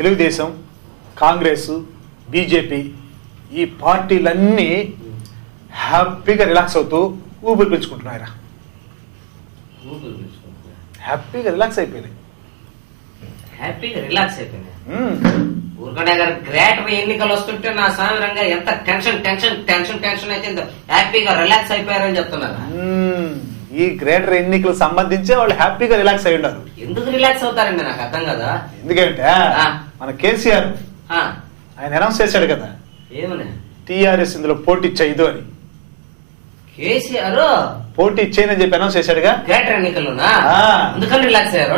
Telugu Desam, Congress, BJP ఈ పార్టీలన్నీ హ్యాపీగా రిలాక్స్ అవుతూ ఊపిరి పీల్చుకుంటున్నాయిరా. హ్యాపీగా రిలాక్స్ అయిపోయినాయి. ఊరుకొండ గారు గ్రేటర్ ఎన్నికలు వస్తుంటే నా సామిరంగా ఎంత టెన్షన్ టెన్షన్ టెన్షన్ టెన్షన్ అయితే హ్యాపీగా రిలాక్స్ అయిపోయారని చెప్తున్నారు. ఈ గ్రేటర్ ఎన్నికలకు సంబంధించి వాళ్ళు హ్యాపీగా రిలాక్స్ అయి ఉన్నారు. ఎందుకు రిలాక్స్ అవుతారండి నాకు అర్థం కదా. ఎందుకంటే మన కేసీఆర్ ఆయన అనౌన్స్ చేశాడు కదా, ఏమని టీఆర్ఎస్ ఇందులో పోటీ చేయదు అని. కేసీఆర్ పోటీ చేయనని చెప్పి అనౌన్స్ చేశాడుగా గ్రేటర్ ఎన్నికల్లోనా, అందుకని రిలాక్స్ అయ్యారు.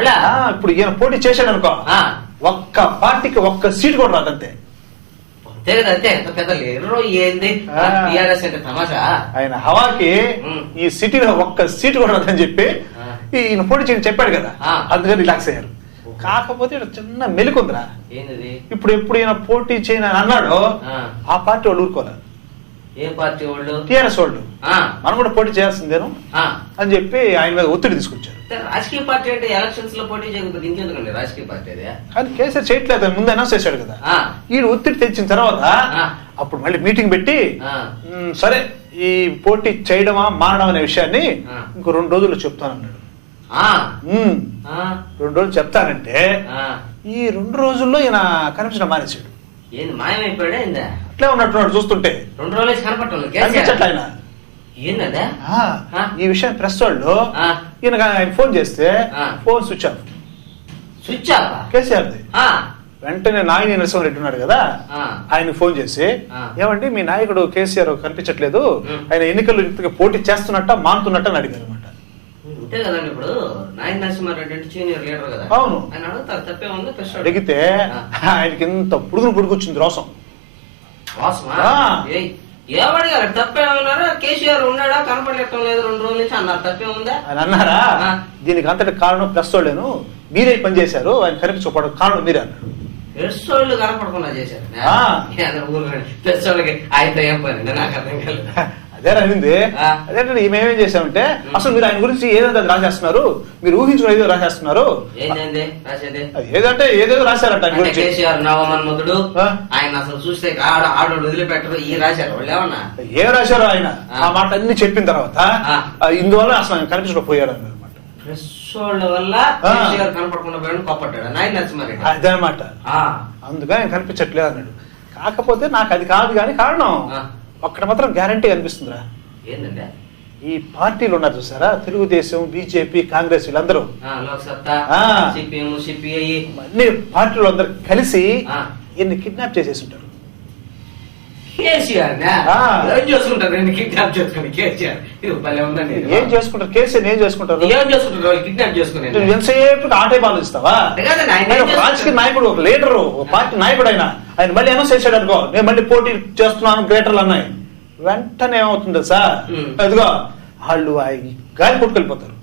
ఇప్పుడు ఈయన పోటీ చేశాడు అనుకో, ఒక్క పార్టీకి ఒక్క సీట్ కూడా రాదంతే. అంతే కదా, అంతే పెద్ద లీడరు ఏంది టీఆర్ఎస్ అంటే తమాషా. ఆయన హవాకి ఈ సిటీలో ఒక్క సీట్ కూడా రాదని చెప్పి ఈయన పోటీ చేయని చెప్పాడు కదా, అందుకని రిలాక్స్ అయ్యారు. కాకపోతే చిన్న మెలుకుందిరా, ఇప్పుడు ఎప్పుడు ఈయన పోటీ చేయని అన్నాడు ఆ పార్టీ వాళ్ళు ఊరుకోలేదు. ఏ పార్టీ వాళ్ళు? టీఆర్ఎస్ వాళ్ళు. మనం కూడా పోటీ చేయాల్సిందేను అని చెప్పి ఆయన మీద ఒత్తిడి తీసుకొచ్చారు. రాజకీయ పార్టీ అంటే ఎలక్షన్స్ లో పోటీ చేయకపోతే ఇంకెందుకండి రాజకీయ పార్టీ అది. కానీ కేసీఆర్ చేయట్లేదు, ముందు అనౌన్స్ చేశాడు కదా. ఈయన ఒత్తిడి తెచ్చిన తర్వాత అప్పుడు మళ్ళీ మీటింగ్ పెట్టి సరే ఈ పోటీ చేయడమా మానడం అనే విషయాన్ని ఇంకో 2 రోజుల్లో చెప్తానన్నాడు. 2 రోజులు చెప్తానంటే ఈ 2 రోజుల్లో ఈయన కనిపించడం మానేశాడు. ఏంది మాయమైపోయాడా? ఏందా అట్లే ఉన్నట్టున్నాడు చూస్తుంటే. 2 రోజులు కనపట్లేదు ఆయన. ఏందా ఈ విషయం ప్రెస్ వాళ్ళు ఆయన ఫోన్ చేస్తే phone switch off. Switch off కేసీఆర్ది. వెంటనే నాయని నరసింహారెడ్డి ఉన్నాడు కదా, ఆయన ఫోన్ చేసి ఏమండి మీ నాయకుడు కేసీఆర్ కనిపించట్లేదు, ఆయన ఎన్నికల్లో పోటీ చేస్తున్నట్ట మానుతున్నట్ట అని అడిగారు అనమాట. అంతే కదండి, ఇప్పుడు నాయన నరసింహారెడ్డి అంటే సీనియర్ లీడర్ కదా. అవును. ఆయన అడుగుతారు తప్పే ఉంది. అడిగితే ఆయనకి ఇంత పుడుగుచ్చింది రోసం. ఏమడిగారు తప్పేమన్నారా? కేసీఆర్ ఉన్నాడా కనపడలేటం లేదు 2 రోజుల నుంచి అన్నారు, తప్పే ఉందా ఆయన అన్నారా? దీనికి అంతటి కారణం ప్రెస్ వాళ్ళేను, మీరే పనిచేశారు, ఆయన కనిపించకపోవడం కారణం మీరే అన్నారు. ప్రెస్ వాళ్ళు కనపడకుండా చేశారు ప్రెస్ వాళ్ళకి ఆయనతో ఏం పని నాకు అర్థం కాలేదు. అదే అనింది. అదేంటే మేమేం చేసామంటే అసలు మీరు ఆయన గురించి ఏదో రాసేస్తున్నారు, మీరు ఊహించుకుని ఏదో రాసేస్తున్నారు. ఏదంటే ఏదేదో రాశారంట ఆయన గురించి. కేసీఆర్ నవమన్మధుడు, ఆయన అసలు చూస్తే ఆడు వదిలిపెట్టరు ఈ రాశారు వాళ్ళు. ఏమన్నా ఏం రాశారు ఆయన ఆ మాట అన్ని చెప్పిన తర్వాత ఇందువల్ల అసలు ఆయన కనిపించకపోయాడు అనమాట. ప్రెస్ వాళ్ళ వల్ల కేసీఆర్ కనపడకుండా పోయాడు కొప్పట్టాడు నాయన నరసింహారెడ్డి. అదే అనమాట. అందుకని ఆయన కనిపించట్లేదు అన్నాడు. కాకపోతే నాకు అది కాదు కానీ కారణం ఒక్కడ మాత్రం గ్యారంటీ అనిపిస్తుందిరా. ఏంటంటే ఈ పార్టీలు ఉన్నారు చూసారా, తెలుగుదేశం, బీజేపీ, కాంగ్రెస్, వీళ్ళందరూ అన్ని పార్టీలు అందరూ కలిసి ఈయన్ని కిడ్నాప్ చేసేసి ఉంటారు. ఏం చేసుకుంటారు? ఏం చేసుకుంటారు? కేసీఆర్ ఏం చేసుకుంటారు? కిడ్నాప్ చేసుకుని ఎంతసేపు ఆటే బాధిస్తావా? రాజకీయ నాయకుడు, ఒక లీడరు, ఒక పార్టీ నాయకుడు ఆయన మళ్ళీ అనౌన్స్ చేశాడు అనుకో, నేను మళ్ళీ పోటీ చేస్తున్నాను గ్రేటర్లు అన్నాయి, వెంటనే ఏమవుతుంది సార్, అదిగో వాళ్ళు గాలి కొట్టుకెళ్ళిపోతారు.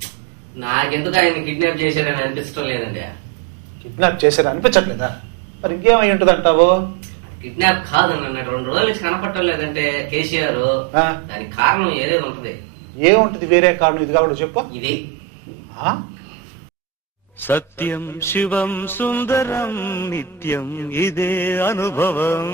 నాకెందుకు ఆయన కిడ్నాప్ చేశారని అనిపించడం లేదండి. కిడ్నాప్ చేశారు అనిపించట్లేదా? మరి ఇంకేమై ఉంటుంది అంటావు? కిడ్నాప్ కాదని అన్నాడు 2 రోజుల నుంచి కనపడటం లేదంటే కేసీఆర్, దానికి కారణం ఏదేది ఉంటది. ఏముంటది? వేరే కారణం ఇది కాబట్టి చెప్పు. ఇది సత్యం శివం సుందరం నిత్యం ఇదే అనుభవం.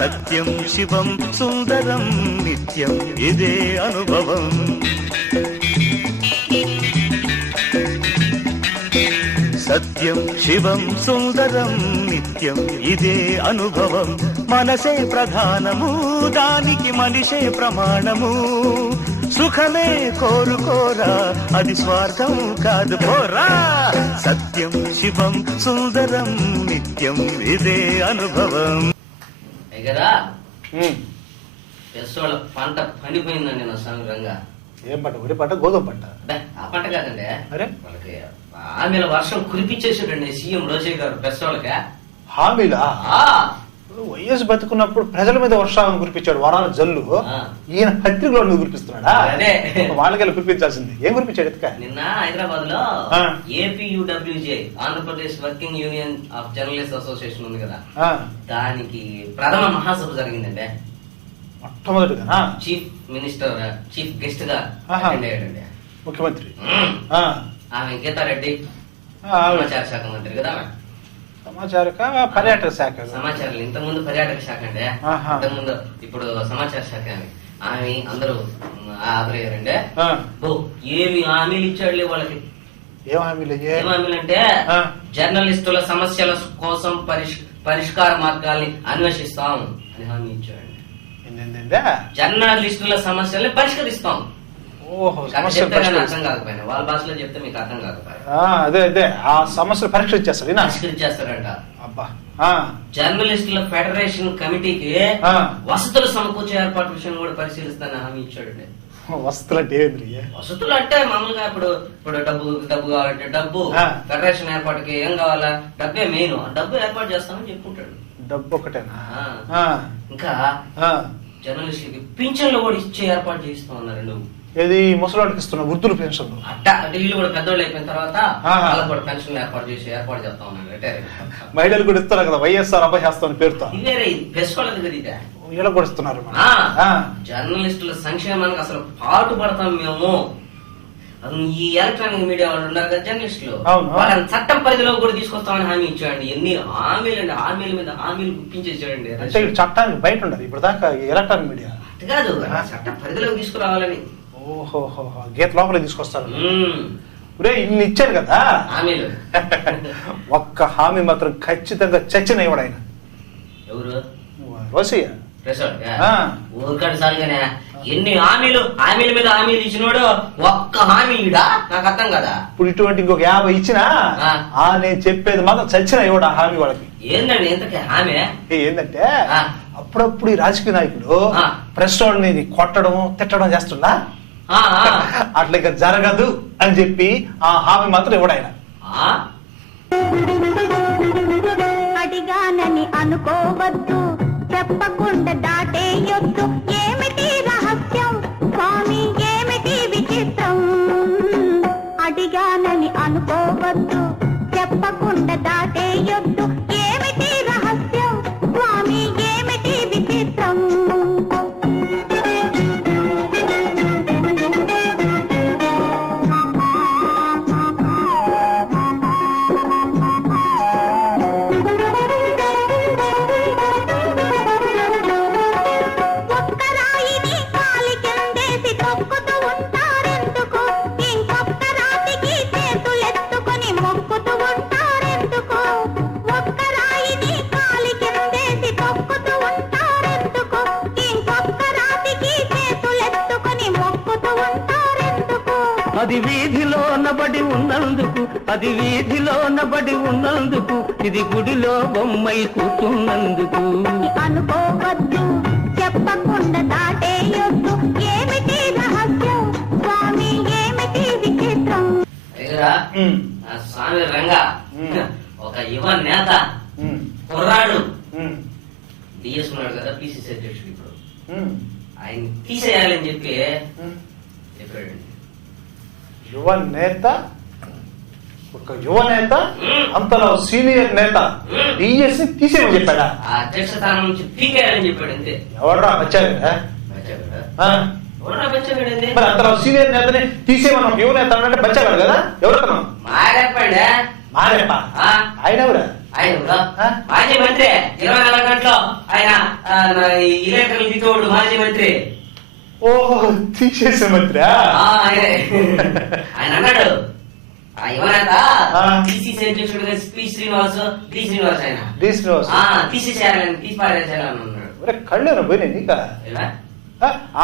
సత్యం శివం సుందరం నిత్యం ఇదే అనుభవం. సత్యం శివం సుందరం నిత్యం ఇదే అనుభవం. మనసే ప్రధానము, దానికి మనిషే ప్రమాణము. సుఖమే కోరుకోరా, అది స్వార్థం కాదు పోరా. సత్యం శివం సుందరం నిత్యం ఇదే అనుభవం. కదా వాళ్ళ పంట పండిపోయిందండి నా సంగ్రంగా. ఏం పంట? వరి పంట, గోధుమ పంట? ఆ పంట కాదండి, వాళ్ళకి హామీల వర్షం కురిపించేసాడండి సీఎం రోషయ్య గారు ప్రెస్ వాళ్ళకి. హామీలా? వైఎస్ బతుకున్నప్పుడు ప్రజల మీద వర్షాలను కురిపించాడు, వరాల జల్లు. ఈయన పత్రికలో నువ్వు కురిపిస్తున్నాడా? వాళ్ళకెళ్ళి కురిపించాల్సింది. ఏం కురిపించాడు ఎత్తుక? నిన్న హైదరాబాద్ లో APUWJ, Andhra Pradesh working union of journalist association ఉంది కదా, దానికి ప్రథమ మహాసభ జరిగిందండి. మొట్టమొదటిగా చీఫ్ మినిస్టర్ చీఫ్ గెస్ట్ గా అటెండ్ అయ్యాడండి ముఖ్యమంత్రి. ఆమె గీతారెడ్డి సమాచార శాఖ మంత్రి కదా. సమాచారక పర్యాటక శాఖ. సమాచారం ఇంతకుముందు పర్యాటక శాఖ అండి, ఇంతకుముందు ఇప్పుడు సమాచార శాఖ అని. ఆమె అందరూ హాజరయ్యారండి. ఏమి హామీలు ఇచ్చాడు వాళ్ళకి? ఏం హామీలు అంటే జర్నలిస్టుల సమస్యల కోసం పరిష్కార మార్గాల్ని అన్వేషిస్తాం అని హామీ ఇచ్చాడు. జర్నలిస్టుల సమస్యల్ని పరిష్కరిస్తాం. అర్థం కాకపోయినా వాళ్ళ భాషలో చెప్తే మీకు అర్థం కాకపోయినా అదే ఆ సమస్యలు పరిష్కరించేస్తారంట. జర్నలిస్టుల ఫెడరేషన్ కమిటీకి వసతులు సమకూర్చే ఏర్పాటు విషయం కూడా పరిశీలిస్తానని హామీ ఇచ్చాడు. వసతులు అంటే మామూలుగా ఇప్పుడు డబ్బు కావాలంటే డబ్బు, ఫెడరేషన్ ఏర్పాటుకి ఏం కావాలా? డబ్బే మెయిన్. డబ్బు ఏర్పాటు చేస్తామని చెప్పుకుంటాడు. డబ్బు ఒకటేనా? ఇంకా జర్నలిస్టులకి పింఛన్లు కూడా ఇచ్చే ఏర్పాటు చేయిస్తా ఉన్నారు. ఏది ముసలివాడికి ఇస్తున్నా వృద్ధుల పెన్షన్ అంటే వీళ్ళు కూడా పెద్దోళ్ళు అయిపోయిన తర్వాత వాళ్ళకి కూడా పెన్షన్ ఏర్పాటు చేస్తా ఉన్నారు. మహిళలు కూడా ఇస్తారు కదా వైఎస్ఆర్ అభయహస్తం పేరుతో. ప్రెస్ వాళ్ళకి జరిగితే వీళ్ళకి కూడా ఇస్తున్నారు. జర్నలిస్టుల సంక్షేమానికి అసలు పాటు పడతాం మేము. ఈ ఎలక్ట్రానిక్ మీడియా వాళ్ళు ఉన్నారు కదా జర్నలిస్టులు, వాళ్ళని చట్టం పరిధిలో కూడా తీసుకొస్తామని హామీ ఇచ్చాడండి. ఎన్ని హామీలు అండి, హామీల మీద హామీలు గుప్పించేసాడండి. అంటే చట్టానికి బయట ఉండదు ఇప్పుడు దాకా ఎలక్ట్రానిక్ మీడియా. కాదు, చట్టం పరిధిలోకి తీసుకురావాలని. ఓహో, గీత లోపల తీసుకొస్తారు. ఇన్ని ఇచ్చారు కదా హామీలు, ఒక్క హామీ మాత్రం ఖచ్చితంగా చచ్చిన ఇవ్వడు ఆయన. ఎవరు? రోసయ్య. ఊరికాడు సాలుగానే ఎన్ని హామీలు, హామీల మీద హామీలు ఇచ్చినోడు ఒక్క హామీ ఇడా? నాకు అర్థం కదా. ఇప్పుడు ఇటువంటి ఇంకొక 50 ఇచ్చినా నేను చెప్పేది మాత్రం చచ్చిన ఇవ్వడు ఆ హామీ వాళ్ళకి. ఏందండి ఇంతకీ హామీ? ఏంటంటే అప్పుడప్పుడు ఈ రాజకీయ నాయకులు ప్రెస్ వాళ్ళని కొట్టడం తిట్టడం చేస్తున్నా, అట్లా ఇక జరగదు అని చెప్పి ఆ హామీ మాత్రం ఇవ్వడాయన. అడిగానని అనుకోవద్దు, చెప్పకుండా దాటేయొద్దు. ఏమిటి రహస్యం స్వామి, ఏమిటి విచిత్రం? అడిగానని అనుకోవద్దు, చెప్పకుండా దాటేయొద్దు. ఏమిటి రహస్యం స్వామి, ఏమిటి విచిత్రం? అది వీధిలో నబడి ఉన్నందుకు, అది వీధిలో నబడి ఉన్నందుకు, ఇది గుడిలో బొమ్మై కూర్చున్నందుకు. అనుకోవద్దు, చెప్పకుండా దాటేయొద్దు. ఏమిటి రహస్యం స్వామి, ఏమిటి విచిత్రం? స్వామి రంగా ఒక యువ నేత కుర్రాడు డిఎస్ ఉన్నాడు కదా, పిసిసి అధ్యక్షుడు. ఇప్పుడు ఆయన తీసేయాలని చెప్పి చెప్పాడు. యువ నేత, ఒక యువ నేత, అంతలో సీనియర్ నేత డిఎస్ తీసేయమని చెప్పాడా? అధ్యక్ష స్థానం నుంచి పీకేయాలని చెప్పాడు. అంతే. ఎవడరా వచ్చాడు? మరి అంతలో సీనియర్ నేతని తీసేయమని ఒక యువ నేత అంటే బచ్చాడు కదా. ఎవరు? మారేపండి. మారేప ఆయన ఎవరా? మాజీ మంత్రి. 24 గంటలో ఆయన ఇలేకరులు దిగోడు మాజీ మంత్రి. ఓహో, తీసేసే మంత్రి. ఆయన అన్నాడు ఆ యువనేత పిసిసి అధ్యక్షుడుగా పి శ్రీనివాస్, డి శ్రీనివాస్, ఆయన తీసేసేయాలని, తీసి పారేసేయాలని అన్నాడు. కళ్ళు పోయినాయి నీక.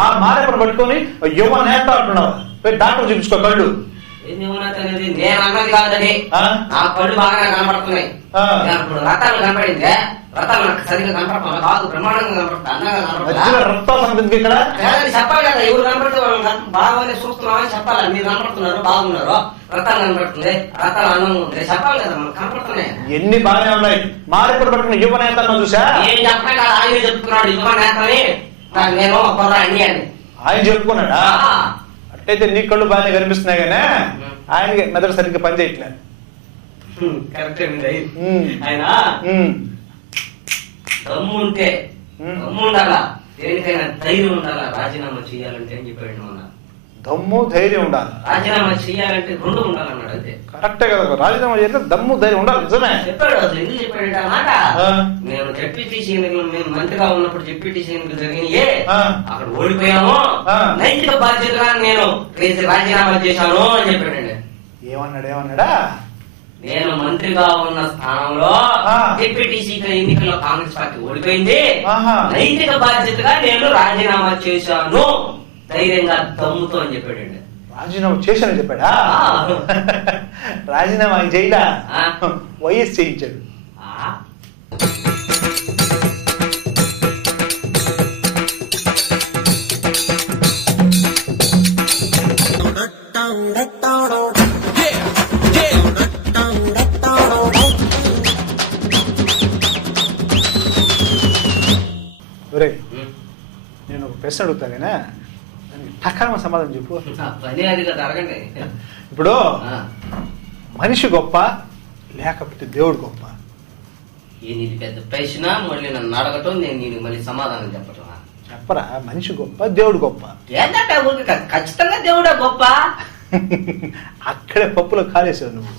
ఆ మారేపని పట్టుకొని యువ నేత అంటున్నావు, డాక్టర్ చూపించుకో కళ్ళు. ఏంది యువనేత అనేది నేను అన్నది కాదని ఆ? నా కళ్ళు బాగానే కనపడుతున్నాయి. ఆ. ఇప్పుడు రథాలు కనపడిందే, రథాలు నాకు సరిగ్గా కనపడుతున్నా కాదు, బ్రహ్మాండంగా కనపడుతుంది, అందంగా మధ్యలో కనపడుతుంది. రక్తాలు సంగతి ఇక్కడ చెప్పాలి కదా, ఎవరు కనపడితే వాళ్ళు బాగానే చూస్తున్నామని చెప్పాలి. మీరు కనపడుతున్నారు, బాగున్నారు, రథాలు కనపడుతుంది, రథాలు అందంగా ఉంది చెప్పాలి కదా, మనకు కనపడుతున్నాయి. ఎన్ని బాగానే ఉన్నాయి. మార్పులు పట్టుకున్న యువ నేతలను చూసా ఏం చెప్పినా కదా, ఆయన చెప్తున్నాడు యువ నేతని, నేను కుర్రాడిని అని. ఆయన చెప్పుకున్నాడా? అట్టయితే నీ కళ్ళు బాగానే కనిపిస్తున్నాయి కానీ ఆయనకి మెదడు సరిగ్గా పని చేయట్లేదు. కరెక్ట్ ఆయన దమ్ము ఉంటే దమ్ము ఉండాలా, దేనికైనా ధైర్యం ఉండాలా, రాజీనామా చేయాలంటే అని చెప్పాడు మొన్న. దమ్ము ధైర్యం ఉండాలి. రాజీనామా చేయాలంటే రెండు ఉండాలన్నాడు. అదే కరెక్టే కదా, రాజీనామా చేయాలంటే దమ్ము ధైర్యం ఉండాలి. నిజమే చెప్పాడు. అసలు ఎందుకు చెప్పాడు అన్నమాట, నేను జెడ్పీటీసీ ఎన్నికలు, మేము మంత్రిగా ఉన్నప్పుడు జెడ్పీటీసీ ఎన్నికలు జరిగినాయి, అక్కడ ఓడిపోయాము, నైతిక బాధ్యతగా నేను రాజీనామా చేశాను అని చెప్పాడండి. ఏమన్నాడా? నేను మంత్రిగా ఉన్న స్థానంలో డిప్యూటీసీ ఎన్నికల్లో కాంగ్రెస్ పార్టీ ఓడిపోయింది, నైతిక బాధ్యతగా నేను రాజీనామా చేశాను ధైర్యంగా దమ్ముతో అని చెప్పాడండి. రాజీనామా చేశానని చెప్పాడా? రాజీనామా చేయడా, వైఎస్ చేయించాడు. నేను ఒక ప్రశ్న అడుగుతా కానీ టకారమ సమాధానం చెప్పు. పని అది కదా, అడగండి. ఇప్పుడు మనిషి గొప్ప లేకపోతే దేవుడు గొప్ప? ఇది పెద్ద ప్రశ్న, మళ్ళీ నన్ను అడగటం, నేను మళ్ళీ సమాధానం చెప్పటం. చెప్పరా, మనిషి గొప్ప దేవుడు గొప్ప? ఏంటంటే ఖచ్చితంగా దేవుడా గొప్ప. అక్కడే పప్పులో కాలేసావు నువ్వు.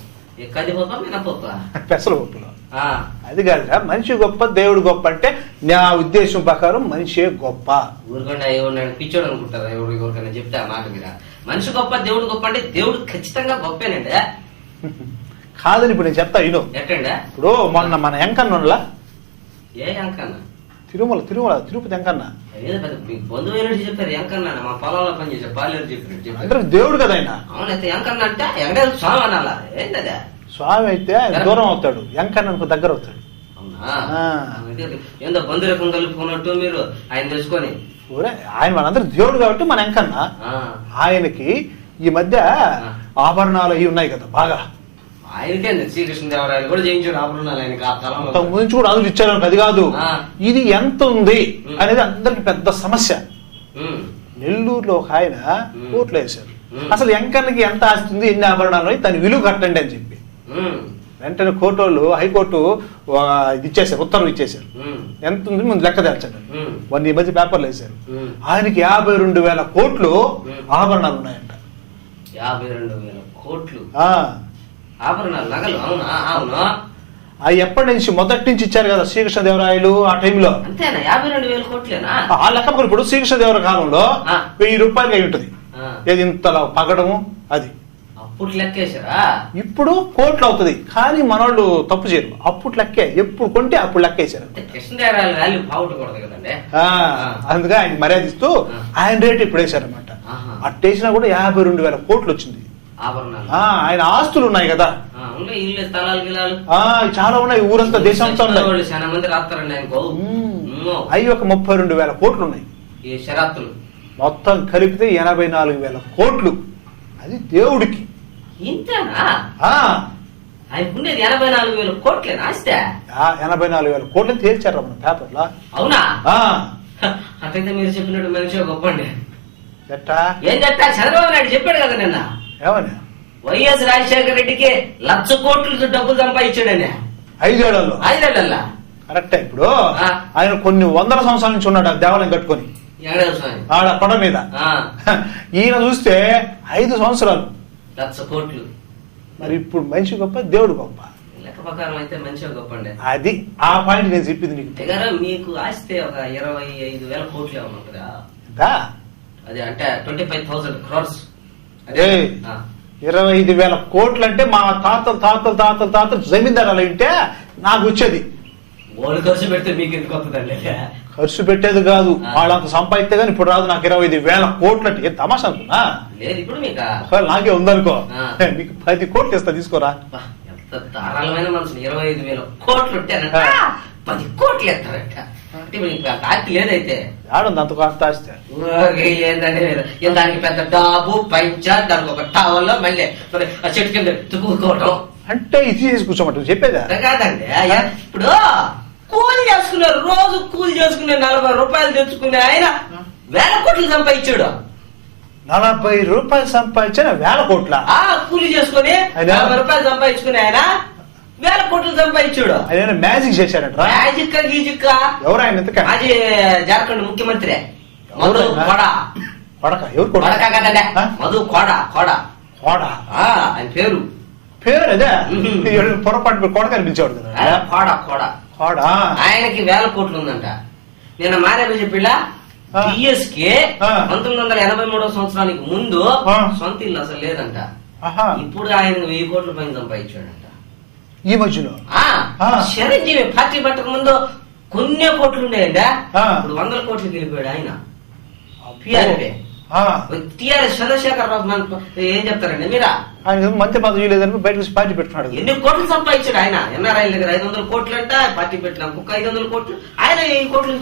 కది పప్ప మినపప్ప పెసల పప్పులో. అది కాదురా, మనిషి గొప్ప దేవుడు గొప్ప అంటే నా ఉద్దేశం ప్రకారం మనిషే గొప్ప. ఊరుకుండా ఎవరు పిచ్చోడు అనుకుంటారా? ఎవరికైనా చెప్తే ఆ మాట మీద మనిషి గొప్ప దేవుడు గొప్ప అంటే దేవుడు ఖచ్చితంగా గొప్పేనండి. కాదని ఇప్పుడు నేను చెప్తా ఇను. ఎట్టండి? ఇప్పుడు మొన్న మన ఎంకన్నలా, ఏ ఎంకన్న? తిరుపతి ఎంకన్న బంధువు చెప్పారు. ఎంకన్నా మా పొలంలో పని చేసే పాలేరు చెప్పారు. అంటే దేవుడు కదా ఆయన. అవునైతే ఎంకన్న అంటే ఎంకట స్వామి అనాలా? ఏంటదే? స్వామి అయితే ఆయన దూరం అవుతాడు, ఎంకన్నకు దగ్గర అవుతాడు. ఏందో బంధురకం కలుపుకున్నట్టు మీరు ఆయన తెలుసుకొని. ఆయన మనందరూ దేవుడు కాబట్టి మన ఎంకన్న. ఆయనకి ఈ మధ్య ఆభరణాలు అవి ఉన్నాయి కదా బాగా. ఆయనకే శ్రీకృష్ణదేవరాయలు కూడా చేయించాడు ఆభరణాలు ఆయనకి. ఆ తలంలో ముందు కూడా అందుకు ఇచ్చారు. అది కాదు, ఇది ఎంత ఉంది అనేది అందరికి పెద్ద సమస్య. నెల్లూరులో ఒక ఆయన కోర్టులో వేశారు, అసలు ఎంకన్నకి ఎంత ఆస్తి ఉంది, ఎన్ని ఆభరణాలు, తన విలువ కట్టండి అని చెప్పి. వెంటనే కోర్టు వాళ్ళు, హైకోర్టు ఇచ్చేసారు, ఉత్తర్వు ఇచ్చేసారు. ఎంత ఉంది ముందు లెక్క తెచ్చండి. ఈ మధ్య పేపర్లు వేశారు. ఆయనకి 52,000 కోట్లు ఆభరణాలు ఉన్నాయంట. 52,000 కోట్లు ఆభరణాలు, నగలు. అవునా? అవునా? అవి ఎప్పటి నుంచి, మొదటి నుంచి ఇచ్చారు కదా శ్రీకృష్ణదేవరాయలు ఆ టైంలో. అంతేనా? 52,000 కోట్లేనా? ఆ లెక్క ఇప్పుడు శ్రీకృష్ణదేవర కాలంలో 1000 రూపాయలు అయి ఉంటుంది. ఏది ఇంతలా పగడము అది. అప్పుడు లెక్కేశారా? ఇప్పుడు కోట్లు అవుతుంది. కానీ మనోళ్ళు తప్పు చేయరు, అప్పుడు లెక్కే. ఎప్పుడు కొంటే అప్పుడు లెక్కేశారు. కృష్ణదేవరాయల వాల్యూ బాగుండకూడదు కదండి. అందుకే ఆయన మర్యాద ఇస్తూ ఆయన రేటు ఇప్పుడు వేశారనమాట. అట్టేసినా కూడా 52,000 కోట్లు వచ్చింది. ఆయన ఆస్తులు ఉన్నాయి కదా, ఇల్లు, స్థలాలు, గిలాలు చాలా ఉన్నాయి. ఊరంతా, దేశంతో ఉన్నాయి. చాలా మంది రాస్తారండి ఆయనకు. అవి ఒక 32,000 కోట్లు ఉన్నాయి. ఈ షరాత్తులు మొత్తం కలిపితే 84,000 కోట్లు. అది దేవుడికి. ఇంతేనా? ఆయనకుండేది 84,000 కోట్లేనా ఆస్తే? 84,000 కోట్లని తేల్చారు మన పేపర్లో. అవునా? అట్లయితే మీరు చెప్పినట్టు మనిషి గొప్ప అండి. ఎట్టా? ఏం చెప్తా? చంద్రబాబు నాయుడు చెప్పాడు కదా నిన్న. ఏమని? వైఎస్ రాజశేఖర రెడ్డికి 1,00,000 కోట్లు డబ్బులు సంపాదించాడండి 5 ఏళ్లలో. 5 ఏళ్లలో కరెక్టే. ఇప్పుడు ఆయన కొన్ని వందల సంవత్సరాల నుంచి ఉన్నాడు ఆ దేవాలయం కట్టుకొని ఆడ కొండ మీద. ఈయన చూస్తే 5 సంవత్సరాలు 1,00,000 కోట్లు. మరి ఇప్పుడు మనిషి గొప్ప దేవుడు గొప్ప? లెక్క ప్రకారం అయితే మనిషి గొప్ప అండి. అది ఆ పాయింట్ నేను చెప్పింది నీకు. మీకు ఆస్తే ఒక 25,000 కోట్లు ఏమన్నా ఉంటుందా? అది అంటే 25,000 crores. 25,000 కోట్లు అంటే మా తాతలు జమీందారాలు అంటే నాకు వచ్చేది. వాళ్ళు ఖర్చు పెడితే మీకు ఎందుకు వస్తుందండి? ఖర్చు పెట్టేది కాదు, వాళ్ళంత సంపాదిస్తే గానీ ఇప్పుడు రాదు నాకు 25,000 కోట్లు అంటే ఏం తమాషా అనుకున్నా? లేదు ఇప్పుడు మీకు ఒకవేళ నాకే ఉందనుకో నీకు 10 కోట్లు ఇస్తా, తీసుకోరా. ఎంత ధారాళమైన మనసు, 25,000 కోట్లు ఉంటానంట 10 కోట్లు ఎత్తారంట. అంటే ఇప్పుడు ఇంకా ఆస్తి లేదైతే ఆడుంది అంత కాస్త ఆస్తే ఏంటంటే దానికి పెద్ద డాబు పంచా, దానికి ఒక టవల్, మళ్ళీ ఆ చెట్టు కింద తుక్కుకోవటం అంటే ఇది చేసి కూర్చోమంటారు చెప్పేదా? కాదండి ఇప్పుడు కూలి చేసుకునే, రోజు కూలి చేసుకునే 40 రూపాయలు తెచ్చుకునే ఆయన 1000 కోట్లు సంపాదించాడు. 40 రూపాయలు సంపాదించిన 1000 కోట్ల కూలి చేసుకుని 40 రూపాయలు సంపాదించుకునే ఆయన 1000 కోట్లు సంపాదించాడు. ఆయన మ్యాజిక్ చేశారట. మ్యాజిక్ గీజిక్ ఎవరు ఆయన? మాజీ జార్ఖండ్ ముఖ్యమంత్రి మధు కోడా. కొడక ఎవరు? కొడక కదండి, మధు కోడా. కోడా ఆయన పేరు అదే పొరపాటు కొడక అనిపించేవాడు కదా. కోడా ఆయనకి 1000 కోట్లు ఉందంట. నిన్న మారేపు చెప్పిలా టిఎస్ కి 1983 సంవత్సరానికి ముందు సొంత ఇల్లు అసలు లేదంట. ఇప్పుడు ఆయన 1000 కోట్ల పైన సంపాదించాడంట ఈ మధ్యలో. చిరంజీవి పార్టీ పెట్టక ముందు కొన్ని కోట్లు ఉండేయండి, ఇప్పుడు 100 కోట్లకి వెళ్ళిపోయాడు ఆయన. టిఆర్ఎస్ చంద్రశేఖర్ రావు ఏం చెప్తారండి మీరా? ఆయన మంచి పదవి లేదని బయటకు పార్టీ పెట్టుకున్నాడు. ఎన్ని కోట్లు సంపాదించాడు ఆయన? ఎన్ఆర్ఐ దగ్గర 500 కోట్లు అంట, పార్టీ పెట్టిన కుక్క 500 కోట్లు, ఆయన 1000 కోట్లు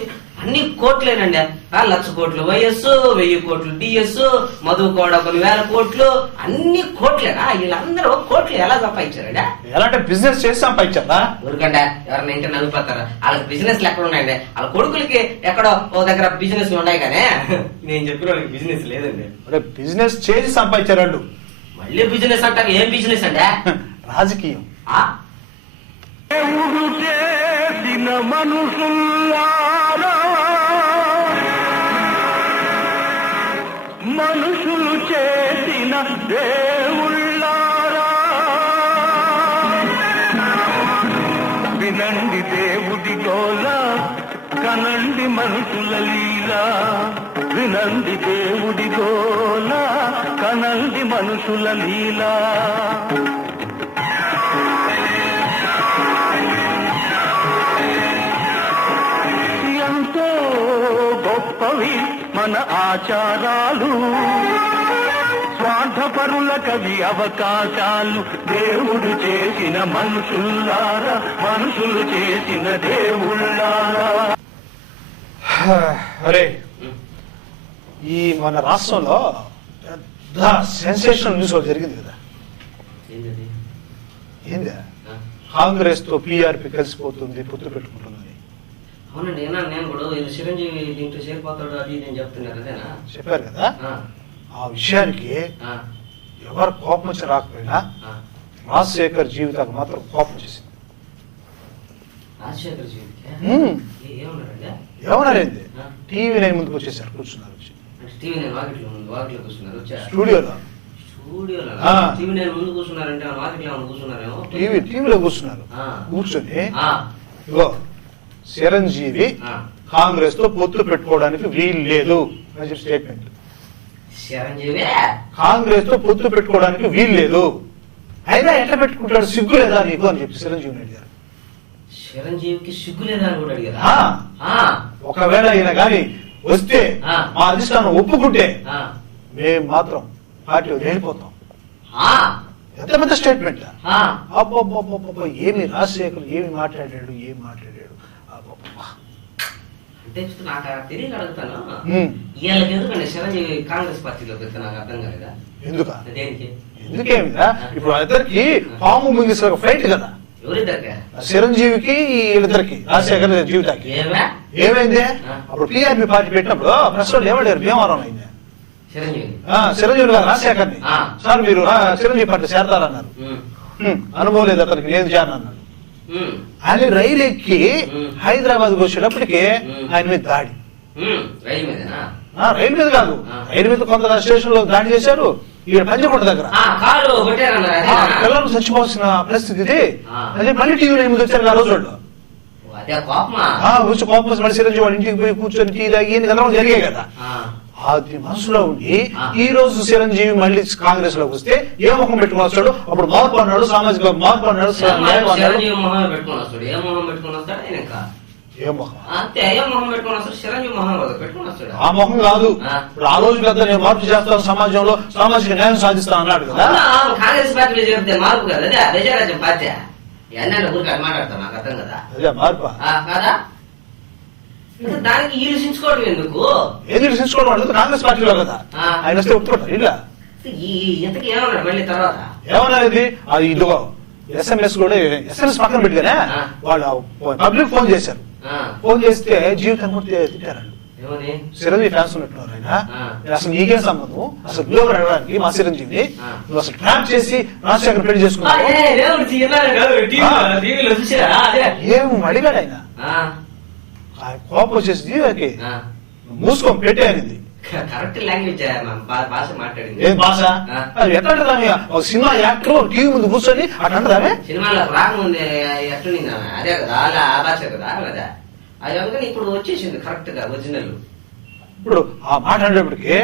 అన్ని కోట్లేనండి. 1,00,000 కోట్లు వైఎస్, 1000 కోట్లు డిఎస్, మధు కూడా కొన్ని 1000 కోట్లు, అన్ని కోట్లేనా? వీళ్ళందరూ కోట్లు ఎలా సంపాదించారండి? ఎలా అంటే బిజినెస్ చేసి సంపాదించారా? ఊరికంటే ఎవరైనా ఇంకా నవ్వుతారా? వాళ్ళకి బిజినెస్ ఎక్కడ ఉన్నాయండి? వాళ్ళ కొడుకులకి ఎక్కడో ఓ దగ్గర బిజినెస్ ఉన్నాయి, కానీ నేను చెప్పిన వాళ్ళకి బిజినెస్ లేదండి. బిజినెస్ చేసి సంపాదించారు. మళ్ళీ బిజినెస్ అంటారు, ఏం బిజినెస్ అండి? రాజకీయం. దేవుడు చేసిన మనుషుల్లారా, మనుషులు చేసిన దేవుళ్ళారా, వినండి దేవుడి గోల, కనండి మనుషుల లీలా. వినండి దేవుడి గోల, కనండి మనుషుల లీలా. ఎంతో గొప్పవి మన ఆచారాలు, స్వార్థపరులకవి అవకాశాలు. దేవుడు చేసిన మనుషుల్లారా, మనుషులు చేసిన దేవుళ్ళారా. అరే ఈ మన రాష్ట్రంలో పెద్ద సెన్సేషనల్ న్యూస్ జరిగింది కదా. ఏందా? కాంగ్రెస్ తో పిఆర్పి కలిసిపోతుంది, పొత్తు పెట్టుకుంటుందని. అవునండి, నేను కూడా చిరంజీవి దీంట్లో చేరిపోతాడు అది నేను చెప్తున్నారు అదేనా చెప్పారు కదా. ఆ విషయానికి ఎవరు కోపం వచ్చి రాకపోయినా రాజశేఖర్ జీవితానికి మాత్రం కోపం చేసింది. రాజశేఖర్ జీవితం ఏమన్నారేంది? టీవీ9 ముందుకు వచ్చేసారు, కూర్చున్నారు. స్టూడియోలో టీవీలో కూర్చున్నారు. కూర్చొని ఇగో చిరంజీవి కాంగ్రెస్ తో పొత్తు పెట్టుకోవడానికి వీలు లేదు స్టేట్మెంట్. కాంగ్రెస్ తో పొత్తు పెట్టుకోవడానికి వీలు లేదు, అయినా ఎట్లా పెట్టుకుంటాడు, సిగ్గు లేదా నీకు అని చెప్పి చిరంజీవిని అడిగారు. చిరంజీవికి సిగ్గు లేదా అని కూడా అడిగారు. ఒకవేళ ఈయన గాని వస్తే మా అధిష్టానం ఒప్పుకుంటే మేము మాత్రం పార్టీ వెళ్ళిపోతాం. ఎంత పెద్ద స్టేట్మెంట్! ఏమి రాజశేఖర్ ఏమి మాట్లాడాడు. అంటే నాకు తెలియక అడుగుతాను, వీళ్ళకి ఎందుకండి చిరంజీవి కాంగ్రెస్ పార్టీలో పెద్ద నాకు అర్థం కాలేదా? ఎందుకేమిదా? ఇప్పుడు వాళ్ళిద్దరికి పాము ముంగిస ఫైట్ కదా. చిరంజీవికి వీళ్ళిద్దరికి, రాజశేఖర్ జీవితానికి ఏమైంది? అప్పుడు పిఆర్పి పార్టీ పెట్టినప్పుడు ప్రెస్ వాళ్ళు ఏమడారు, భీమవరం అయింది. చిరంజీవి గారు రాజశేఖర్ని, సార్ మీరు చిరంజీవి పార్టీ చేరతారన్నారు. అనుభవం లేదు అతనికి, నేను చేరనన్నాడు. ఆయన రైలు ఎక్కి హైదరాబాద్ వచ్చేటప్పటికి ఆయన మీద దాడి. రైలు మీద కాదు, రైలు మీద కొంత స్టేషన్ లో దాడి చేశారు. ఇక్కడ పంచకోట దగ్గర పిల్లలు చచ్చిపోవాల్సిన పరిస్థితి ఇది. అదే మళ్ళీ టీవీ9 ముందు వచ్చారు ఆ రోజు వాళ్ళు. వచ్చి కోపం మళ్ళీ చిరంజీవి వాళ్ళ ఇంటికి పోయి కూర్చొని టీ తాగి గందరగోళం జరిగాయి కదా. అది మనసులో ఉండి ఈ రోజు చిరంజీవి మళ్ళీ కాంగ్రెస్ లోకి వస్తే ఏ ముఖం పెట్టుకుని వస్తాడు? అప్పుడు మార్పు అన్నాడు, సామాజిక మార్పు అన్నాడు, ఏం మొహం? అంతే ఏం మొహం పెట్టుకుని వస్తాడు, చిరంజీవి మొహం పెట్టుకుని వస్తాడు. ఆ మొహం కాదు. ఇప్పుడు ఆ రోజు పెద్ద నేను మార్పు చేస్తాను, సమాజంలో సామాజిక న్యాయం సాధిస్తాను అన్నాడు కదా. కాంగ్రెస్ పార్టీలో చేరితే మార్పు కదా, అదే ప్రజారాజ్యం పార్టీ. ఎన్న ఊరికి అది మాట్లాడతాను, నాకు అర్థం కదా. అదే మార్పా కదా, ఇంకా దానికి ఈలుసించుకోవడం ఎందుకు? ఏది రక్షించుకోవడం అంటే కాంగ్రెస్ పార్టీలో కదా ఆయన వస్తే ఒప్పుకుంటారు. ఇలా ఇంతకు ఏమన్నాడు మళ్ళీ తర్వాత? ఏమన్నది అది ఇదిగో SMS కూడా SMS పక్కన పెట్టుగానే వాళ్ళు పబ్లిక్ ఫోన్ చేశారు. ఫోన్ చేస్తే జీవితం కూడా తిట్టారండి. చిరంజీవి ఫ్యాన్స్ ఉన్నట్టున్నారు ఆయన. అసలు నీకేం సంబంధం, అసలు నువ్వు అడగడానికి మా చిరంజీవి నువ్వు అసలు ట్రాప్ చేసి రాజశేఖర్ పెళ్లి చేసుకున్నావు ఏం అడిగాడు ఆయన. కోపం వచ్చేసి జీవికి మూసుకొని పెట్టేది. కరెక్ట్ లాంగ్వేజ్ భాష మాట్లాడింది. ఏం భాష? ఎట్లా ఒక సినిమా యాక్టర్ టీవీ ముందు కూర్చొని అట్లా అంటదామే. సినిమాలో రాకముందు ఎట్లుంది అదే కదా, అలా ఆ భాష కదా కదా. అది అందుకని ఇప్పుడు వచ్చేసింది కరెక్ట్ గా ఒరిజినల్. ఇప్పుడు ఆ మాట అనేటప్పటికి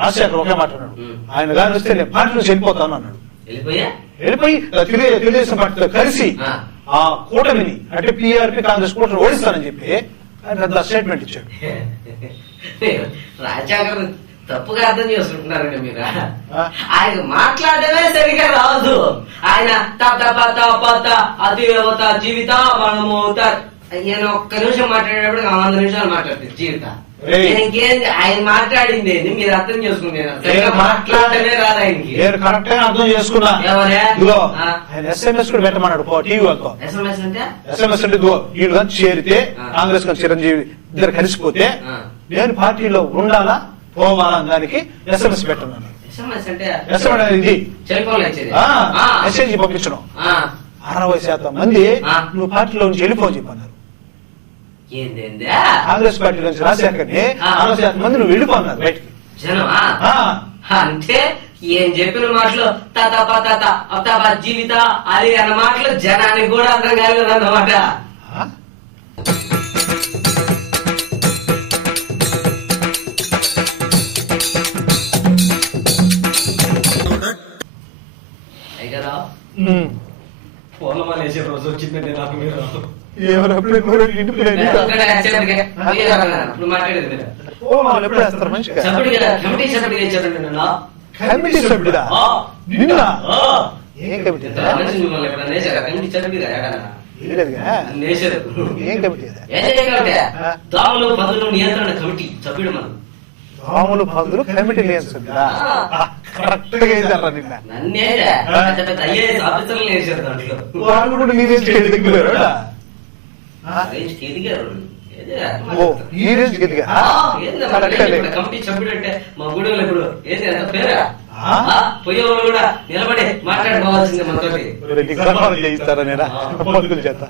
రాజశేఖర్ ఒకే మాట్లాడాడు, ఆయన గాని వస్తే నేను పార్టీ నుంచి వెళ్ళిపోతాను అన్నాడు. వెళ్ళిపోయి తెలుగుదేశం పార్టీతో కలిసి ఆ కూటమిని అంటే PRP కాంగ్రెస్ కూటమి ఓడిస్తానని చెప్పి ఆయన పెద్ద స్టేట్మెంట్ ఇచ్చాడు. రాజశేఖర్ తప్పుగా అర్థం చేసుకుంటున్నారండి మీరు. ఆయన మాట్లాడమే సరిగా రాదు. ఆయన అతివత జీవిత మనము నేను ఒక్క నిమిషం మాట్లాడేటప్పుడు 100 నిమిషాలు మాట్లాడుతుంది జీవిత. ఇంకేంది ఆయన మాట్లాడింది ఏంది మీరు అర్థం చేసుకున్నారు. మాట్లాడమే రాదు ఆయనకి. నేను కరెక్ట్ గా అర్థం చేసుకున్నా. ఆయన SMS కూడా పెట్టమన్నాడు టీవీ వాళ్ళతో. SMS అంటే వీళ్ళు కానీ చేరితే కాంగ్రెస్ కానీ చిరంజీవి ఇద్దరు కలిసిపోతే నేను పార్టీలో ఉండాలా పోవాలా దానికి SMS పెట్టన్నాను. ఇది మెసేజ్ పంపించడం. 60% మంది నువ్వు పార్టీలో నుంచి వెళ్ళిపో చెప్పన్నారు. కాంగ్రెస్ పార్టీ నుంచి రాజశేఖర్ని 60% మంది నువ్వు వెళ్ళిపోన్నారు బయటికి. అంటే ఏం చెప్పిన మాటలు తాత జీవిత అది అన్న మాటలు జనానికి కూడా అర్థం కాలేదు అన్నమాట. పూలమాల వేసే రోజు వచ్చిందండి నాకు. మీరు దోమలు పందులు నియంత్రణ కమిటీ సభ్యుడు మనం. దోమలు పందులు కమిటీ కరెక్ట్ గా వేసారా నిన్న? IAS ఆఫీసర్లు వేసారు దాంట్లో. వాళ్ళు కూడా నీ రేంజ్ ఎదిగారు. ఈ రేంజ్ కమిటీ సభ్యుడు అంటే మా గుడిలో ఇప్పుడు ఏది అంత పేరా? పోయేవాళ్ళు కూడా నిలబడి మాట్లాడుకోవాల్సిందే మనతోటి. చేయిస్తారా నేను పందుల చేత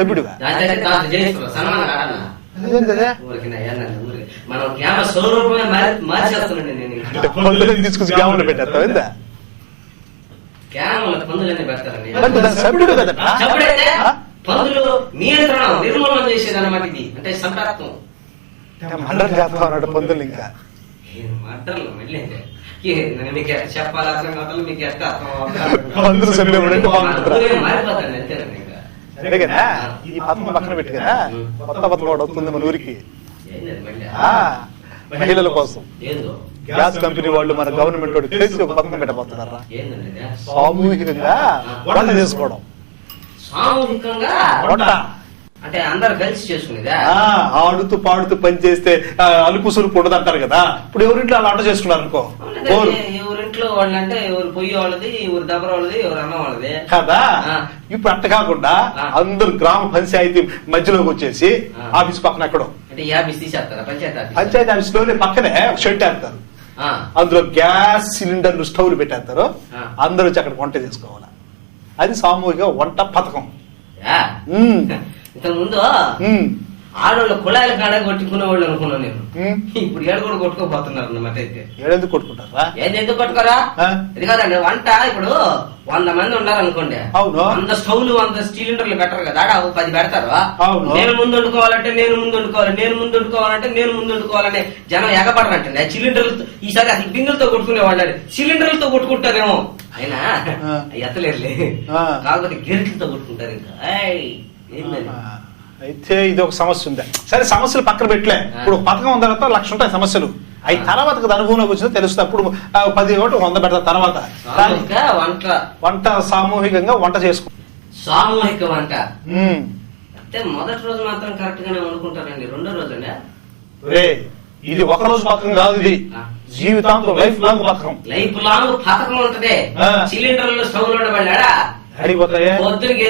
సభ్యుడుగా సన్మానం మనం గ్రామ స్వరూపమే మార్చేస్తున్నాండి. నేను తీసుకొచ్చి గ్రామంలో పెట్టేస్తా గ్రామంలో పందులన్నీ పెడతారండి. సభ్యుడైతే పందులు నియంత్రణ నిర్మూలన చేసేది అన్నమాట. ఇది అంటే సంప్రాప్తం మండలం చేస్తా ఉన్నాడు పందులు. ఇంకా మంటలు మళ్ళీ మీకు చెప్పాలి అర్థం కావాలి, మీకు ఎట్లా మారిపోతాను అంతేనండి. సరేగా ఈ పథకం పక్కన పెట్టి కదా కొత్త పథకం ఒకటి వస్తుంది మన ఊరికి మహిళల కోసం. గ్యాస్ కంపెనీ వాళ్ళు మన గవర్నమెంట్ వాడు తెలిసి ఒక పథకం పెట్టబోతున్నారా? సామూహికంగా వంట చేసుకోవడం. సామూహికంగా అంటే అందరు కలిసి చేసుకునేదా? ఆడుతూ పాడుతూ పని చేస్తే అలుపు సులుపు ఉండదు అంటారు కదా. ఇప్పుడు ఎవరింట్లో అలా వంట చేసుకున్నారు అనుకో, ఎవరింట్లో వాళ్ళంటే ఎవరు పొయ్యి వాళ్ళది, ఎవరు దెబ్బర వాళ్ళది, ఎవరు అన్నం వాళ్ళది కదా. ఇప్పుడు అట్ట కాకుండా అందరు గ్రామ పంచాయతీ మధ్యలోకి వచ్చేసి ఆఫీస్ పక్కన ఎక్కడో పంచాయతీ ఆఫీస్ లోనే పక్కనే షెడ్ వేస్తారు. అందులో గ్యాస్ సిలిండర్లు స్టవ్లు పెట్టేస్తారు. అందరూ వచ్చి అక్కడ వంట చేసుకోవాలి. అది సామూహిక వంట పథకం. ఇంతకు ముందు ఆడవాళ్ళు కుళాయిల కాడ కొట్టుకునే వాళ్ళు అనుకున్నాను నేను. ఇప్పుడు ఏడు కూడా కొట్టుకోబోతున్నారు అన్నమాట. అయితే ఏడెందుకు కొట్టుకుంటారా? ఎందుకు కొట్టుకోరా? ఇది కాదండి వంట. ఇప్పుడు 100 మంది ఉన్నారనుకోండి, 100 స్టవ్లు 100 సిలిండర్లు పెట్టరు కదా, 10 పెడతారు. నేను ముందు వండుకోవాలంటే నేను ముందు వండుకోవాలి, నేను ముందు వండుకోవాలంటే నేను ముందు వండుకోవాలని జనం ఎగపడరంటండి. సిలిండర్లు ఈసారి అసలు బిందులతో కొట్టుకునే వాళ్ళు సిలిండర్లతో కొట్టుకుంటారేమో. అయినా ఎత్తలేరులే, కాకపోతే గెరిట్లతో కొట్టుకుంటారు. ఇంకా అయితే ఇది ఒక సమస్య ఉంది. సరే సమస్యలు పక్కన పెట్టలే, ఇప్పుడు పథకం ఉన్న తర్వాత 1,00,000 ఉంటాయి సమస్యలు. అవి తర్వాత అనుభవంలోకి వచ్చిందో తెలుస్తుంది. అప్పుడు 10 ఒకటి 100 పెడతా. తర్వాత వంట సామూహికంగా వంట చేసుకో. సామూహిక వంట అంటే మొదటి రోజు మాత్రం కరెక్ట్ గానే వండుకుంటారండి, రెండో రోజు ఇది ఒక రోజు పథకం కాదు, ఇది జీవితాంతం లైఫ్ లాంగ్ పథకం. లైఫ్ లాంగ్ పథకం ఉంటది. సిలిండర్లు స్టవ్ లో పడ్డా అడిగిపోతాయా పొద్దునకి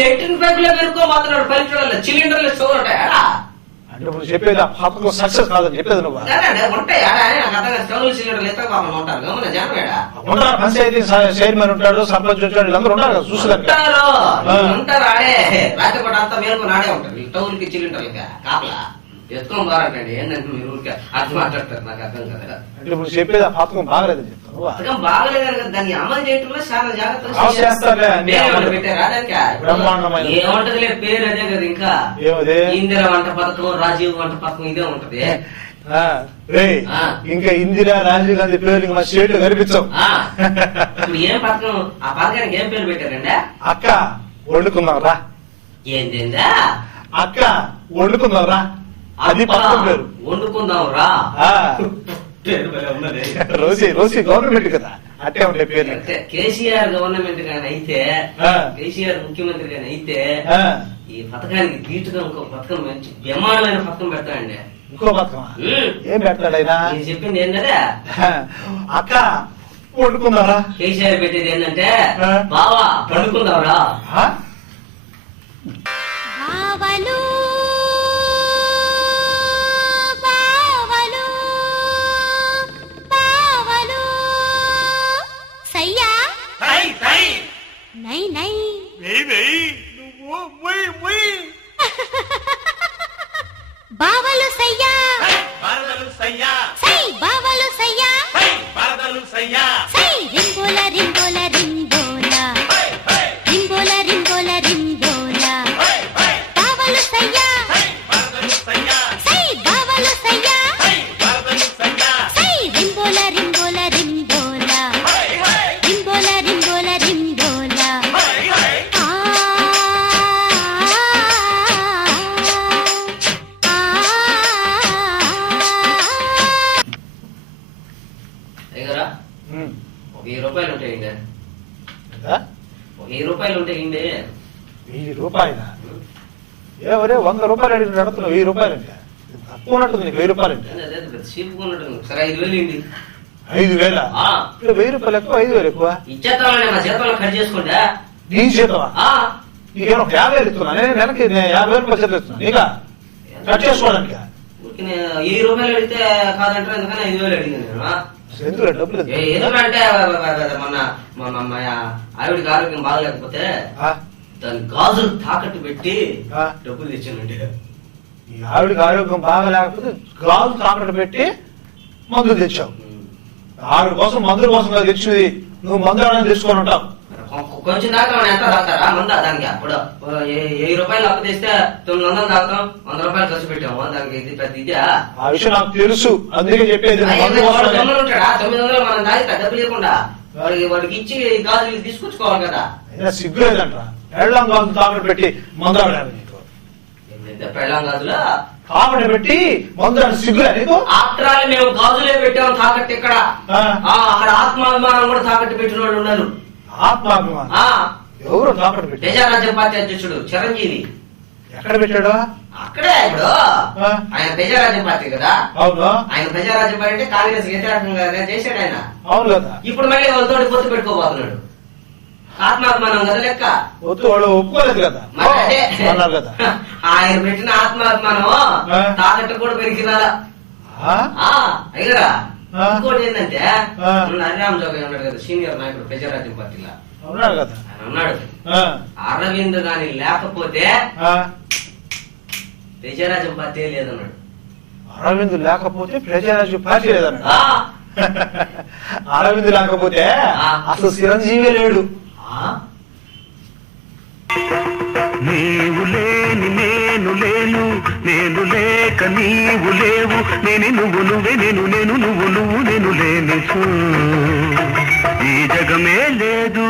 లెట్రిన్ పైప్ లో పెరుకో మాత్రం పరీక్షలో సిలిండర్లు స్టవ్ ఉంటాయా అంటే ఇప్పుడు చెప్పేది ఆ పథకం సక్సెస్ కాదని చెప్పేది నువ్వు. ఉంటారు పంచాయతీ చైర్మన్ ఉంటాడు, సర్పంచ్ ఉంటాడు, వీళ్ళందరూ ఉంటారు కదా చూసుకుంటారు. ఉంటారు ఆడే రాత్రిపూట అంతా మేలుకొని ఆడే ఉంటారు టౌన్కి సిలిండర్లకి కాపలా ఎత్తుకొని బారంటండి. ఏంటంటే మీరు ఊరికే అర్థం మాట్లాడతారు, నాకు అర్థం కదా. అంటే ఇప్పుడు చెప్పేది ఆ పథకం బాగలేదని చెప్తాను. పథకం బాగలేదు కదా, దాన్ని అమలు చేయటంలో చాలా జాగ్రత్తగా ఏముంటది పేరు అదే కదా. ఇంకా ఇందిరా వంట పథకం, రాజీవ్ వంట పథకం ఇదే ఉంటది. ఇంకా ఇందిరా, రాజీవ్ గాంధీ పేరు మా స్టేట్ కనిపించవు. ఏం పథకం, ఆ పథకానికి ఏం పేరు పెట్టారండి? అక్క వండుకుందాం రా. ఏంటందా అక్క వండుకుందాం రా, అది పథకం పేరు. వండుకుందాం రా రోజు గవర్నమెంట్ కదా, అట్టే ఉండే పేరు. కేసీఆర్ గవర్నమెంట్ గాని అయితే, కేసీఆర్ ముఖ్యమంత్రి గాని అయితే ఈ పథకానికి ధీటుగా ఇంకో పథకం, మంచి బ్రహ్మాండమైన పథకం పెడతాడండి. ఇంకో పథకం ఏం పెడతాడు ఆయన? చెప్పింది ఏంటంటే అక్క వండుకుందారా. కేసీఆర్ పెట్టేది ఏంటంటే బావా పండుకుందాంరా. బావలు సయ్యా నై నై బావలు సయ్యా సై బావలు సయ్యా సై రింబోల రింబోల రింబోల రింబోల రింబోల రింబోల బావలు సయ్యా సై బావలు సయ్యా సై రింబోల రింబోల రింబోల రింబోల రింబోల రింబోల అయ్యగారా 1000 రూపాయలు ఉంటాయండి. 1000 రూపాయలు ఉంటాయండి. 1000 రూపాయలు ఎవరే 100 రూపాయలు అడిగి నడుతున్నావు. 1000 రూపాయలు అంటే తక్కువ ఉన్నట్టుంది. 1000 రూపాయలు అంటే సరే 5,000 ఇండి. 5,000 ఇక్కడ 1000 రూపాయలు ఎక్కువ, 5,000 ఎక్కువ. ఇచ్చేస్తామని మా జీతంలో కట్ చేసుకుంటా. నీ చేతవా? నీకేమో 50,000 ఇస్తున్నా, నేను నెలకి 50,000 రూపాయలు చేతులు ఇస్తున్నా. నీకా కట్ చేసుకోవడానికి 1000 రూపాయలు అడిగితే కాదంటారు, ఎందుకని 5,000 అడిగింది నేను. ఎందుకు డబ్బులు? ఎందుకంటే మొన్న ఆవిడికి ఆరోగ్యం బాగలేకపోతే దాని గాజులు తాకట్టు పెట్టి డబ్బులు తెచ్చానండి. ఆవిడికి ఆరోగ్యం బాగలేకపోతే గాజులు తాకట్టు పెట్టి మందులు తెచ్చావు. ఆవిడ కోసం మందుల కోసం తెచ్చింది, నువ్వు మందు ఆడని తెచ్చుకొని ఉంటావు. కొంచెం దాకా మనం ఎంత తాగుతారా మందా? దానికి అప్పుడు 1000 రూపాయలు అప్పు తెస్తే 900 తాగుతాం, 100 రూపాయలు ఖర్చు పెట్టాము. దానికి ఇది పెద్ద ఇదే. ఆ విషయం నాకు తెలుసు, అందుకే చెప్పేది. 900 ఉంటాడా? 900 మనం తాగితే డబ్బు లేకుండా వాడికి ఇచ్చి గాజులు తీసుకొచ్చుకోవాలి కదా. సిగ్గు లేదంటారా? పెళ్ళాం గాజులు తాకట్టు పెట్టి మందు ఆడాలి. పెళ్ళాం గాజులు తాకట్టు పెట్టి మందు ఆడ సిగ్గులే నీకు? ఆఫ్టర్ ఆల్ మేము గాజులే పెట్టాము తాకట్టు. ఇక్కడ అక్కడ ఆత్మాభిమానం కూడా తాకట్టు పెట్టిన వాళ్ళు ఉన్నారు. ఆత్మాభిమానం ఎవరు తాకట్టు పెట్టి? ప్రజారాజ్యం పార్టీ అధ్యక్షుడు చిరంజీవి. ఎక్కడ పెట్టాడు? అక్కడే. ఇప్పుడు ఆయన ప్రజారాజ్యం పార్టీ కదా. అవును. ఆయన ప్రజారాజ్యం పార్టీ అంటే కాంగ్రెస్ వ్యతిరేకంగా చేశాడు ఆయన. అవును కదా. ఇప్పుడు మళ్ళీ వాళ్ళతో పొత్తు పెట్టుకోబోతున్నాడు. ఆత్మాభిమానం కదా లెక్క. పొత్తు వాళ్ళు ఒప్పుకోలేదు కదా. కదా ఆయన పెట్టిన ఆత్మాభిమానం తాకట్టు కూడా పెరిగినారా అయ్యారా? ఇంకోటి ఏంటంటే హరిరామ్ జోగి ఉన్నాడు కదా, సీనియర్ నాయకుడు ప్రజారాజ్యం పార్టీలో ఉన్నాడు కదా. ఆయన అన్నాడు అరవింద్ గాని లేకపోతే ప్రజారాజ్యం పార్టీ లేదన్నాడు. అరవింద్ లేకపోతే ప్రజారాజ్యం పార్టీ లేదన్నాడు. అరవింద్ లేకపోతే అసలు చిరంజీవి లేడు. నీవు లేని నేను లేను, నేను లేక నీవు లేవు, నేను నువ్వు నువ్వే నేను, నేను నువ్వు నువ్వు నేను లేని ఈ జగమే లేదు.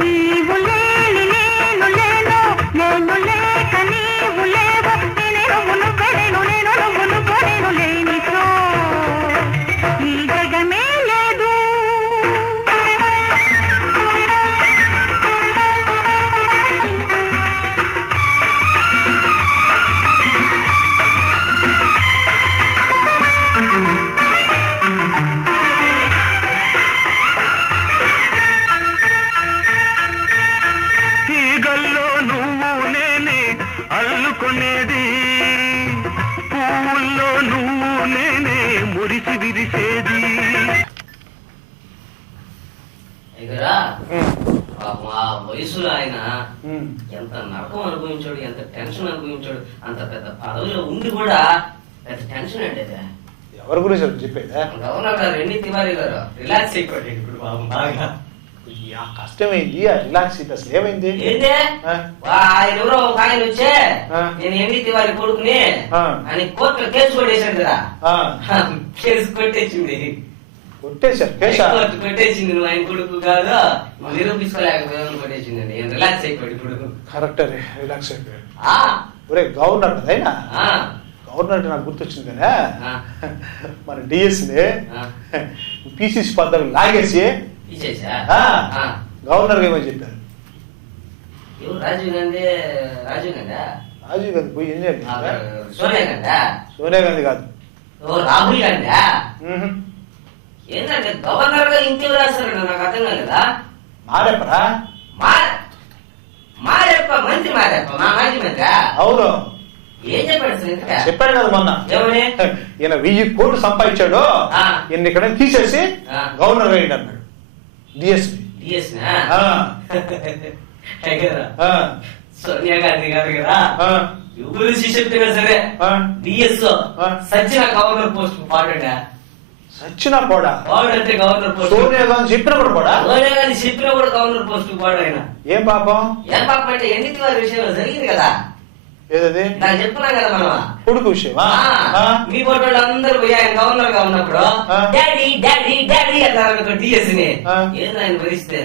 నీవు లేని నేను లేను, ఆ వయసులో ఆయన ఎంత నరకం అనుభవించాడు, ఎంత టెన్షన్ అనుభవించాడు. అంత పెద్ద పదవిలో ఉండి కూడా పెద్ద టెన్షన్ అండి అది. ఎవరి గురించి చెప్పేదా? గవర్నర్ గారు ఎన్ని తివారీ గారు రిలాక్స్ అయిపోయాడు ఇప్పుడు బాబు బాగా. కష్టమైంది ఆ రిలాక్స్ అసలు ఏమైంది? ఏందే ఆయన ఎవరో ఒక ఆయన వచ్చే నేను ఎన్ని తివారీ కొడుకుని అని కోర్టులో కేసు కొట్టేశాడు కదా. కేసు కొట్టేసింది, కొట్టేసింది. నువ్వు ఆయన కొడుకు కాదు, నిరూపించుకోలేకపోయాను కొట్టేసింది. నేను రిలాక్స్ అయిపోయాడు ఇప్పుడు. కరెక్ట్, రిలాక్స్ అయిపోయాడు. ఒరే గవర్నర్ అయినా గవర్నర్ నాకు గుర్తొచ్చింది కదా, మన డిఎస్ ని పిసిసి పదవి లాగేసి గవర్నర్ ఏమని చెప్పారు? రాజీవ్ గాంధీ. రాజీవ్ గాంధీ పోయి ఏం చేయాలి? సోనియా గాంధీ కాదు, రాహుల్ గాంధీ. ఏంటంటే గవర్నర్ గా ఇంకెవరు రాస్తారండి నాకు అర్థం కాలేదా? మారెప్పరా? మారెప్ప మంత్రి, మారెప్ప మా మాజీ మంత్రి. అవును, ఏం చెప్పాడు సార్? చెప్పాడు కదా మొన్న, ఈయన 1000 కోట్లు సంపాదించాడు, ఈయన ఇక్కడ తీసేసి గవర్నర్ వేయండి అన్నాడు. సోనియా గాంధీ గారు కదా ఎవరు చెప్పినా సరే డిఎస్ సచిన గవర్నర్ పోస్ట్ పాడా. సచిన పోడా అంటే గవర్నర్ పోస్ట్. సోనియా గాంధీ చెప్పినా కూడా పోడా? సోనియా గాంధీ చెప్పినా కూడా గవర్నర్ పోస్ట్ పాడు ఆయన. ఏం పాపం? ఏం పాపం అంటే ఎన్నికల వారి విషయంలో జరిగింది కదా. ఏదది? నాకు చెప్తున్నా కదా మనం కొడుకు విషయమా? మీ ఫోటోలు అందరూ పోయి ఆయన గవర్నర్ గా ఉన్నప్పుడు డాడీ డాడీ డాడీ అన్నారు డిఎస్ ని. ఏదో ఆయన భరిస్తే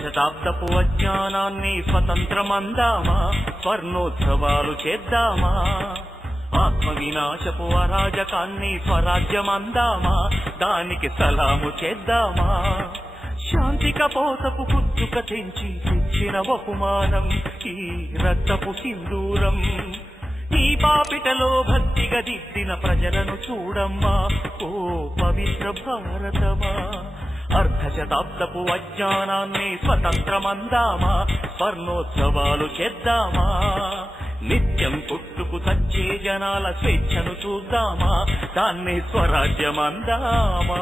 శతాబ్దపు అజ్ఞానాన్ని స్వతంత్రమందామా, స్వర్ణోత్సవాలు చేద్దామా, ఆత్మ వినాశపు అరాజకాన్ని స్వరాజ్యమందామా, దానికి సలాము చేద్దామా. శాంతి కపోతపు కుచ్చుక తెంచి తెచ్చిన బహుమానం ఈ రక్తపు సింధూరం. ఈ పాపిటలో భక్తిగా దిద్దిన ప్రజలను చూడమ్మా ఓ పవిత్ర భారతమా. అర్ధశతాబ్దపు అజ్ఞానాన్ని స్వతంత్రమందామా, స్వర్ణోత్సవాలు చేద్దామా. నిత్యం పుట్టుకు తచ్చే జనాల స్వేచ్ఛను చూద్దామా, దాన్ని స్వరాజ్యమందామా.